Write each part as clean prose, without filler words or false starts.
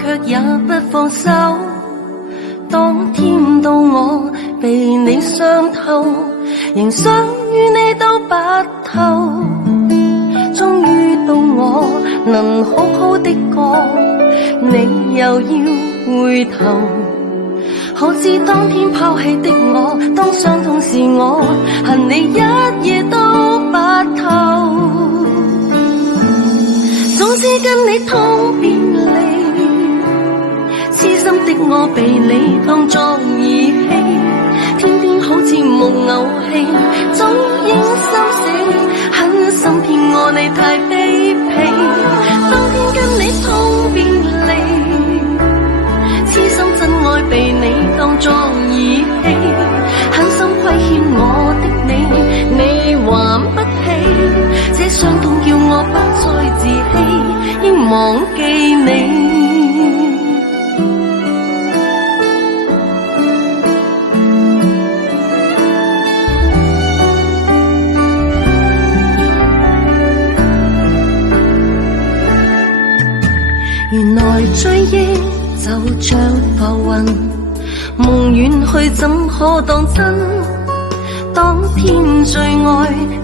卻也不放手。當天到我被你傷透，仍想與你到白頭。終於到我能好好的過，你又要回頭。可知當天拋棄的我，當傷痛是我，恨你一夜到白頭。總之跟你痛別離，痴心的我被你當作兒戲，天天好似夢偶戲，早應心死，狠心騙我你太卑鄙。當天跟你痛別離，痴心真愛被你當作兒戲，狠心虧欠我的你，你還不起，這傷痛叫我不再自欺，應忘記你。原來追憶就像浮雲，夢遠去怎可當真？當天最愛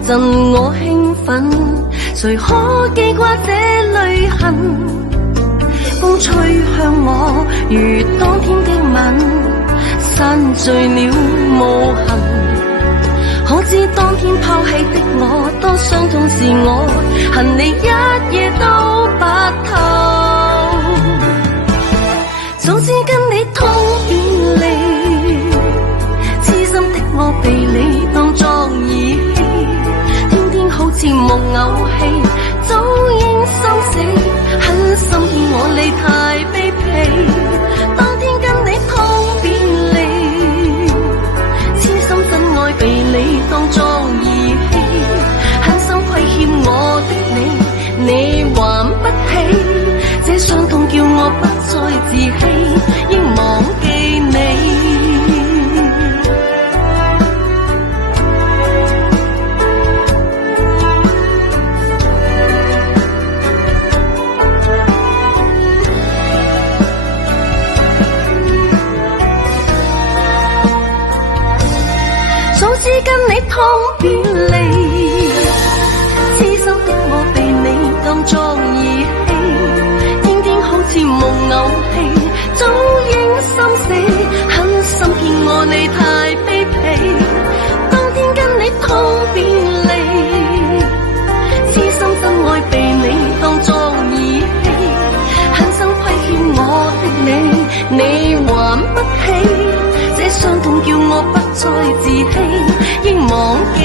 贈我興奮，誰可記掛這淚痕？風吹向我如當天的吻，散聚了無痕。可知當天拋棄的我，當傷痛是我，恨你一夜到白頭。早知跟你痛別離，痴心的我被你當作兒戲，天天好似夢偶戲，早應心死，狠心騙我你太卑鄙。當天跟你痛別離，痴心真愛被你當作兒戲，狠心虧欠我的你，你還不起，這傷痛叫我不再自欺，應忘記你。早知跟你痛別離，痴心的我被你當作兒戲，天天好似夢偶戲，早應心死，狠心騙我你太卑鄙。當天跟你痛別離，痴心真愛被你當作兒戲，狠心虧欠我的你，你還不起，這傷痛叫我不再自欺，應忘記